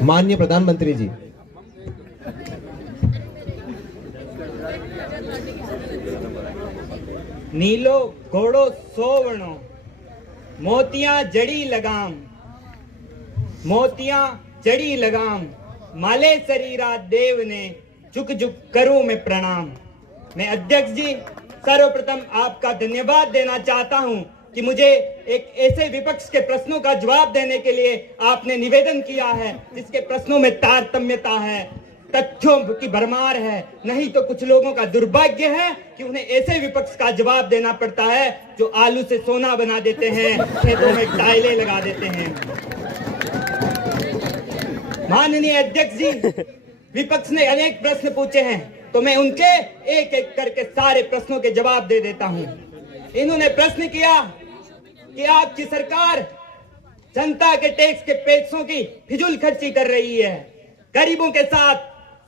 माननीय प्रधानमंत्री जी। नीलो घोड़ो सोवणो, मोतियां जड़ी लगाम, मोतियां जड़ी लगाम, माले शरीरा देव ने झुक झुक करूं मैं प्रणाम। मैं अध्यक्ष जी सर्वप्रथम आपका धन्यवाद देना चाहता हूं कि मुझे एक ऐसे विपक्ष के प्रश्नों का जवाब देने के लिए आपने निवेदन किया है जिसके प्रश्नों में तारतम्यता है, तथ्यों की भरमार है। नहीं तो कुछ लोगों का दुर्भाग्य है कि उन्हें ऐसे विपक्ष का जवाब देना पड़ता है जो आलू से सोना बना देते हैं, खेतों में टाइलें लगा देते हैं। माननीय अध्यक्ष जी, विपक्ष ने अनेक प्रश्न पूछे हैं तो मैं उनके एक एक करके सारे प्रश्नों के जवाब दे देता हूं। इन्होंने प्रश्न किया कि आपकी सरकार जनता के टैक्स के पैसों की फिजूल खर्ची कर रही है, गरीबों के साथ,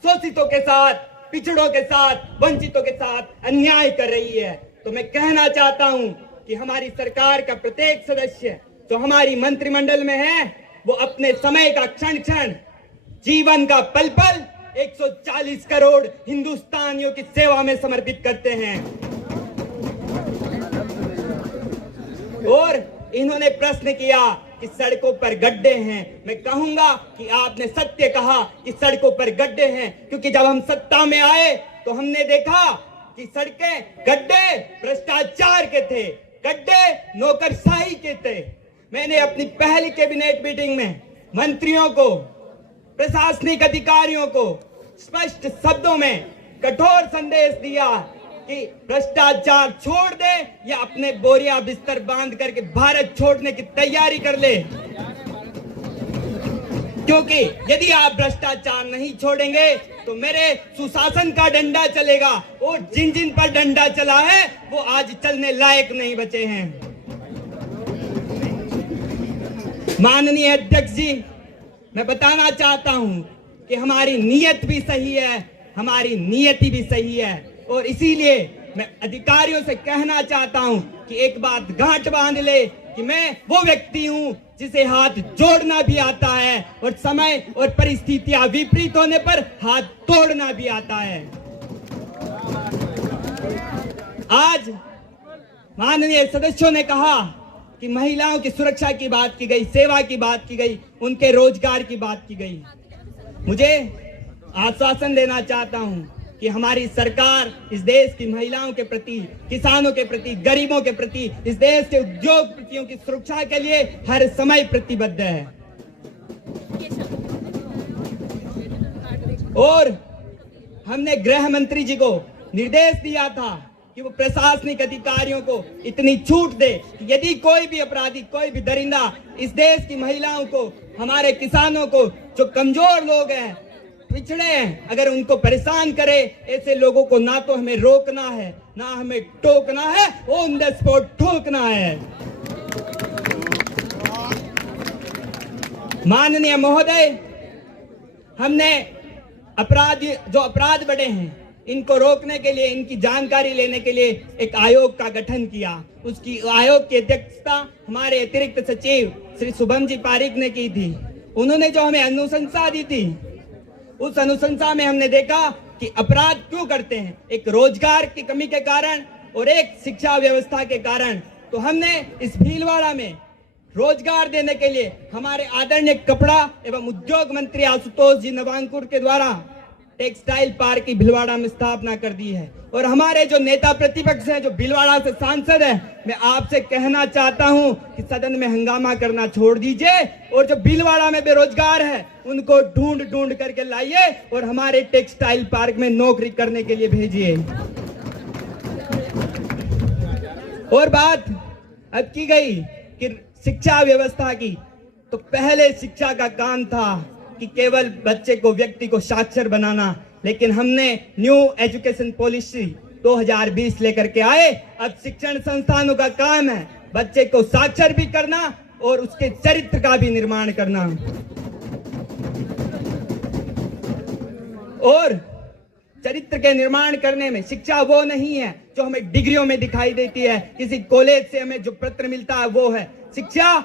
शोषितों के साथ, पिछड़ों के साथ, वंचितों के साथ अन्याय कर रही है। तो मैं कहना चाहता हूं कि हमारी सरकार का प्रत्येक सदस्य जो हमारी मंत्रिमंडल में है वो अपने समय का क्षण क्षण, जीवन का पल पल 140 करोड़ हिंदुस्तानियों की सेवा में समर्पित करते हैं। और इन्होंने प्रश्न किया कि सड़कों पर गड्ढे हैं। मैं कहूंगा कि आपने सत्य कहा कि सड़कों पर गड्ढे हैं, क्योंकि जब हम सत्ता में आए तो हमने देखा कि सड़कें, गड्ढे भ्रष्टाचार के थे, गड्ढे नौकरशाही के थे। मैंने अपनी पहली कैबिनेट मीटिंग में मंत्रियों को, प्रशासनिक अधिकारियों को स्पष्ट शब्दों में कठोर संदेश दिया कि भ्रष्टाचार छोड़ दे या अपने बोरिया बिस्तर बांध करके भारत छोड़ने की तैयारी कर ले, क्योंकि यदि आप भ्रष्टाचार नहीं छोड़ेंगे तो मेरे सुशासन का डंडा चलेगा और जिन जिन पर डंडा चला है वो आज चलने लायक नहीं बचे हैं। माननीय अध्यक्ष जी, मैं बताना चाहता हूं कि हमारी नीयत भी सही है, हमारी नियति भी सही है, और इसीलिए मैं अधिकारियों से कहना चाहता हूं कि एक बात गांठ बांध ले कि मैं वो व्यक्ति हूं जिसे हाथ जोड़ना भी आता है और समय और परिस्थितियां विपरीत होने पर हाथ तोड़ना भी आता है। आज माननीय सदस्यों ने कहा कि महिलाओं की सुरक्षा की बात की गई, सेवा की बात की गई, उनके रोजगार की बात की गई। मुझे आश्वासन देना चाहता हूं कि हमारी सरकार इस देश की महिलाओं के प्रति, किसानों के प्रति, गरीबों के प्रति, इस देश के उद्योगपतियों की सुरक्षा के लिए हर समय प्रतिबद्ध है। और हमने गृह मंत्री जी को निर्देश दिया था कि वो प्रशासनिक अधिकारियों को इतनी छूट दे कि यदि कोई भी अपराधी, कोई भी दरिंदा इस देश की महिलाओं को, हमारे किसानों को, जो कमजोर लोग हैं, पिछड़े हैं, अगर उनको परेशान करे, ऐसे लोगों को ना तो हमें रोकना है, ना हमें टोकना है, ऑन द स्पॉट ठोकना है। माननीय महोदय, हमने अपराधी, जो अपराध बढ़े हैं, इनको रोकने के लिए, इनकी जानकारी लेने के लिए एक आयोग का गठन किया। उसकी आयोग की अध्यक्षता हमारे अतिरिक्त सचिव श्री शुभम जी पारिक ने की थी। उन्होंने जो हमें अनुशंसा दी थी, उस अनुशंसा में हमने देखा कि अपराध क्यों करते हैं, एक रोजगार की कमी के कारण और एक शिक्षा व्यवस्था के कारण। तो हमने इस भीलवाड़ा में रोजगार देने के लिए हमारे आदरणीय कपड़ा एवं उद्योग मंत्री आशुतोष जी नवांकुर के द्वारा टेक्सटाइल पार्क की भीलवाड़ा में स्थापना कर दी है। और हमारे जो नेता प्रतिपक्ष हैं, जो भीलवाड़ा से सांसद हैं, मैं आपसे कहना चाहता हूं कि सदन में हंगामा करना छोड़ दीजिए और जो भीलवाड़ा में बेरोजगार है उनको ढूंढ ढूंढ करके लाइए और हमारे टेक्सटाइल पार्क में नौकरी करने के लिए भेजिए। और बात अब की गई कि शिक्षा व्यवस्था की, तो पहले शिक्षा का काम था कि केवल बच्चे को, व्यक्ति को साक्षर बनाना, लेकिन हमने न्यू एजुकेशन पॉलिसी 2020 लेकर के आए। अब शिक्षण संस्थानों का काम है बच्चे को साक्षर भी करना और उसके चरित्र का भी निर्माण करना। और चरित्र के निर्माण करने में शिक्षा वो नहीं है जो हमें डिग्रियों में दिखाई देती है, किसी कॉलेज से हमें जो पत्र मिलता है वो है शिक्षा।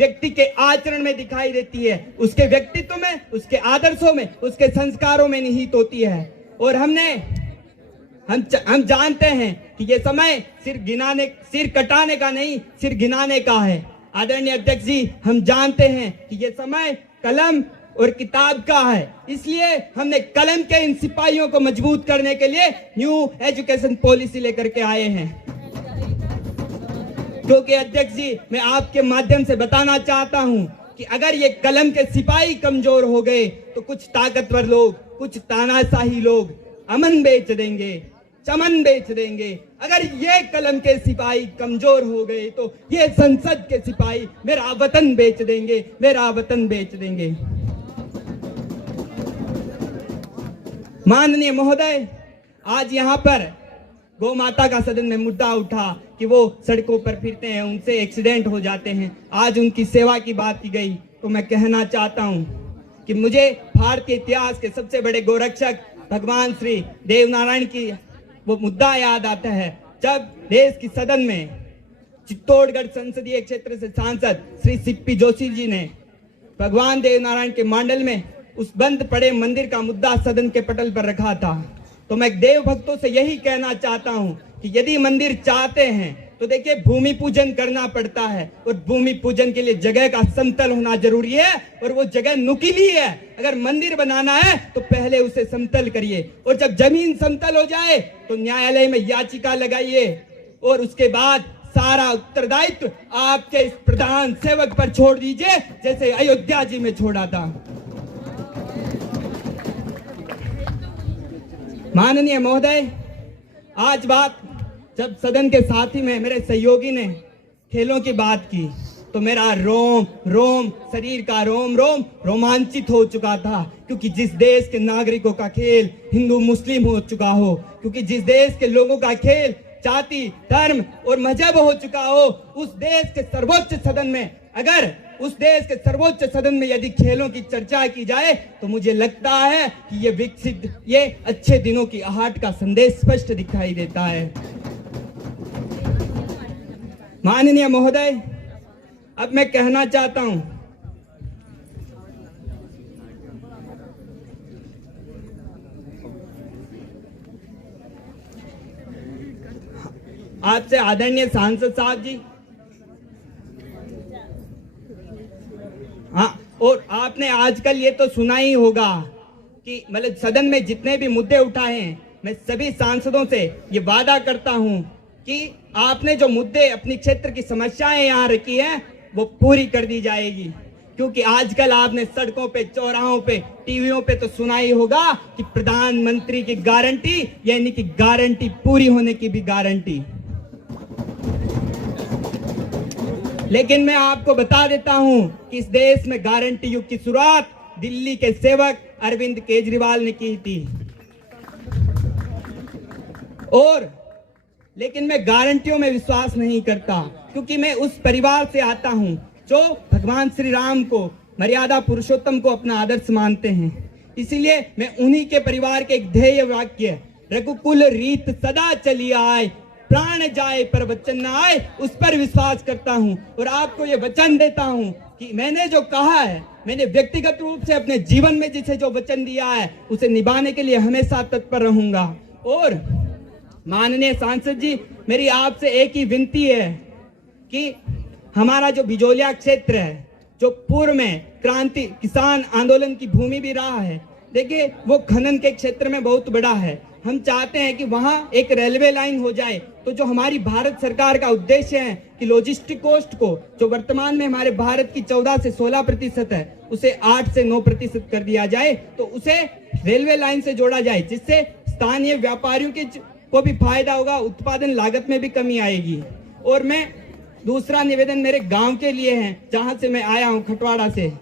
व्यक्ति के आचरण में दिखाई देती है, उसके व्यक्तित्व में, उसके आदर्शों में, उसके संस्कारों में निहित होती है। और हम जानते हैं कि ये समय सिर कटाने का नहीं, सिर गिनाने का है। आदरणीय अध्यक्ष जी, हम जानते हैं कि ये समय कलम और किताब का है, इसलिए हमने कलम के इन सिपाहियों को मजबूत करने के लिए न्यू एजुकेशन पॉलिसी लेकर के आए हैं। क्योंकि अध्यक्ष जी, मैं आपके माध्यम से बताना चाहता हूं कि अगर ये कलम के सिपाही कमजोर हो गए तो कुछ ताकतवर लोग, कुछ तानाशाही लोग अमन बेच देंगे, चमन बेच देंगे। अगर ये कलम के सिपाही कमजोर हो गए तो ये संसद के सिपाही मेरा वतन बेच देंगे, मेरा वतन बेच देंगे। माननीय महोदय, आज यहाँ पर गौ माता का सदन में मुद्दा उठा कि वो सड़कों पर फिरते हैं, उनसे एक्सीडेंट हो जाते हैं। आज उनकी सेवा की बात की गई तो मैं कहना चाहता हूं कि मुझे भारतीय इतिहास के सबसे बड़े गोरक्षक भगवान श्री देवनारायण की वो मुद्दा याद आता है, जब देश की सदन में चित्तौड़गढ़ संसदीय क्षेत्र से सांसद श्री सीपी जोशी जी ने भगवान देवनारायण के मंडल में उस बंद पड़े मंदिर का मुद्दा सदन के पटल पर रखा था। तो मैं देव भक्तों से यही कहना चाहता हूं कि यदि मंदिर चाहते हैं तो देखिए, भूमि पूजन करना पड़ता है और भूमि पूजन के लिए जगह का समतल होना जरूरी है और वो जगह नुकीली है। अगर मंदिर बनाना है तो पहले उसे समतल करिए और जब जमीन समतल हो जाए तो न्यायालय में याचिका लगाइए और उसके बाद सारा उत्तरदायित्व आपके इस प्रधान सेवक पर छोड़ दीजिए, जैसे अयोध्या जी में छोड़ा था। माननीय महोदय, आज बात जब सदन के साथी में मेरे सहयोगी ने खेलों की बात की तो मेरा रोम रोम, शरीर का रोम रोम रोमांचित हो चुका था। क्योंकि जिस देश के नागरिकों का खेल हिंदू मुस्लिम हो चुका हो, क्योंकि जिस देश के लोगों का खेल जाति, धर्म और मजहब हो चुका हो, उस देश के सर्वोच्च सदन में, अगर उस देश के सर्वोच्च सदन में यदि खेलों की चर्चा की जाए तो मुझे लगता है कि ये अच्छे दिनों की आहट का संदेश स्पष्ट दिखाई देता है। माननीय महोदय, अब मैं कहना चाहता हूं, आपसे आदरणीय सांसद साहब जी, हाँ, और आपने आजकल ये तो सुना ही होगा कि मतलब सदन में जितने भी मुद्दे उठाए हैं, मैं सभी सांसदों से ये वादा करता हूं कि आपने जो मुद्दे, अपनी क्षेत्र की समस्याएं यहाँ रखी है वो पूरी कर दी जाएगी। क्योंकि आजकल आपने सड़कों पे, चौराहों पे, टीवियों पे तो सुना ही होगा कि प्रधानमंत्री की गारंटी, यानी कि गारंटी पूरी होने की भी गारंटी। लेकिन मैं आपको बता देता हूं कि इस देश में गारंटी युग की शुरुआत दिल्ली के सेवक अरविंद केजरीवाल ने की थी। लेकिन मैं गारंटियों में विश्वास नहीं करता, क्योंकि मैं उस परिवार से आता हूं जो भगवान श्री राम को, मर्यादा पुरुषोत्तम को अपना आदर्श मानते हैं। इसीलिए मैं उन्हीं के परिवार के एक ध्येय वाक्य, रघुकुल रीत सदा चली आए, प्राण जाए पर वचन न आए, उस पर विश्वास करता हूं। और आपको ये वचन देता हूं कि मैंने जो कहा है, मैंने व्यक्तिगत रूप से अपने जीवन में जिसे जो वचन दिया है उसे निभाने के लिए हमेशा तत्पर रहूंगा। और माननीय सांसद जी, मेरी आपसे एक ही विनती है कि हमारा जो बिजोलिया क्षेत्र है, जो पूर्व में क्रांति किसान आंदोलन की भूमि भी रहा है, देखिए वो खनन के क्षेत्र में बहुत बड़ा है। हम चाहते हैं कि वहां एक रेलवे लाइन हो जाए, तो जो हमारी भारत सरकार का उद्देश्य है कि लॉजिस्टिक कॉस्ट को, जो वर्तमान में हमारे भारत की 14 से 16% है, उसे 8 से 9% कर दिया जाए, तो उसे रेलवे लाइन से जोड़ा जाए, जिससे स्थानीय व्यापारियों को भी फायदा होगा, उत्पादन लागत में भी कमी आएगी। और मैं दूसरा निवेदन मेरे गांव के लिए है, जहां से मैं आया हूं, खटवाड़ा से,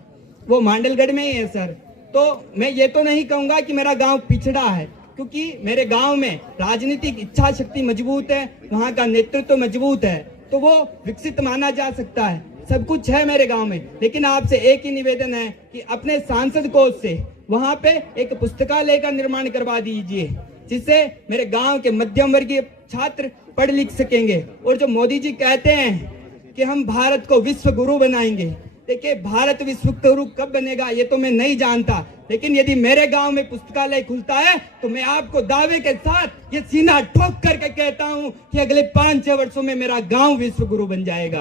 वो मांडलगढ़ में ही है सर। तो मैं ये तो नहीं कहूंगा कि मेरा गांव पिछड़ा है, क्योंकि मेरे गांव में राजनीतिक इच्छा शक्ति मजबूत है, वहां का नेतृत्व मजबूत है, तो वो विकसित माना जा सकता है, सब कुछ है मेरे गांव में। लेकिन आपसे एक ही निवेदन है कि अपने सांसद कोष से वहां पे एक पुस्तकालय का निर्माण करवा दीजिए, जिससे मेरे गांव के मध्यम वर्गीय छात्र पढ़ लिख सकेंगे। और जो मोदी जी कहते हैं कि हम भारत को विश्व गुरु बनाएंगे, देखिए, भारत विश्व गुरु कब बनेगा ये तो मैं नहीं जानता, लेकिन यदि मेरे गांव में पुस्तकालय खुलता है तो मैं आपको दावे के साथ ये सीना ठोक करके कहता हूं कि अगले 5-6 वर्षों में मेरा गांव विश्व गुरु बन जाएगा।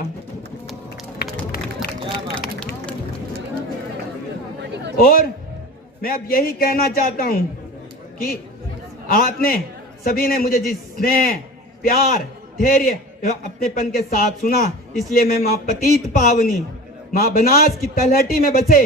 और मैं अब यही कहना चाहता हूं कि आपने सभी ने मुझे जिस स्नेह, प्यार, धैर्य एवं अपनेपन के साथ सुना, इसलिए मैं मां पतित पावनी, मां बनास की तलहटी में बसे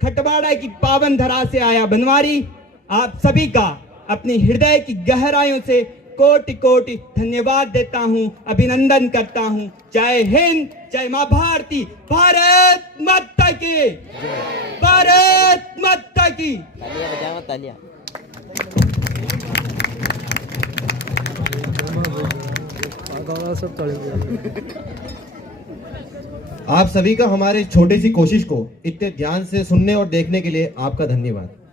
खटवाड़ा की पावन धरा से आया बनवारी आप सभी का अपनी हृदय की गहराइयों से कोटि कोटि धन्यवाद देता हूं, अभिनंदन करता हूं। जय हिंद, जय मां भारती, भारत माता की, भारत माता की। तालियां। आप सभी का हमारे छोटी सी कोशिश को इतने ध्यान से सुनने और देखने के लिए आपका धन्यवाद।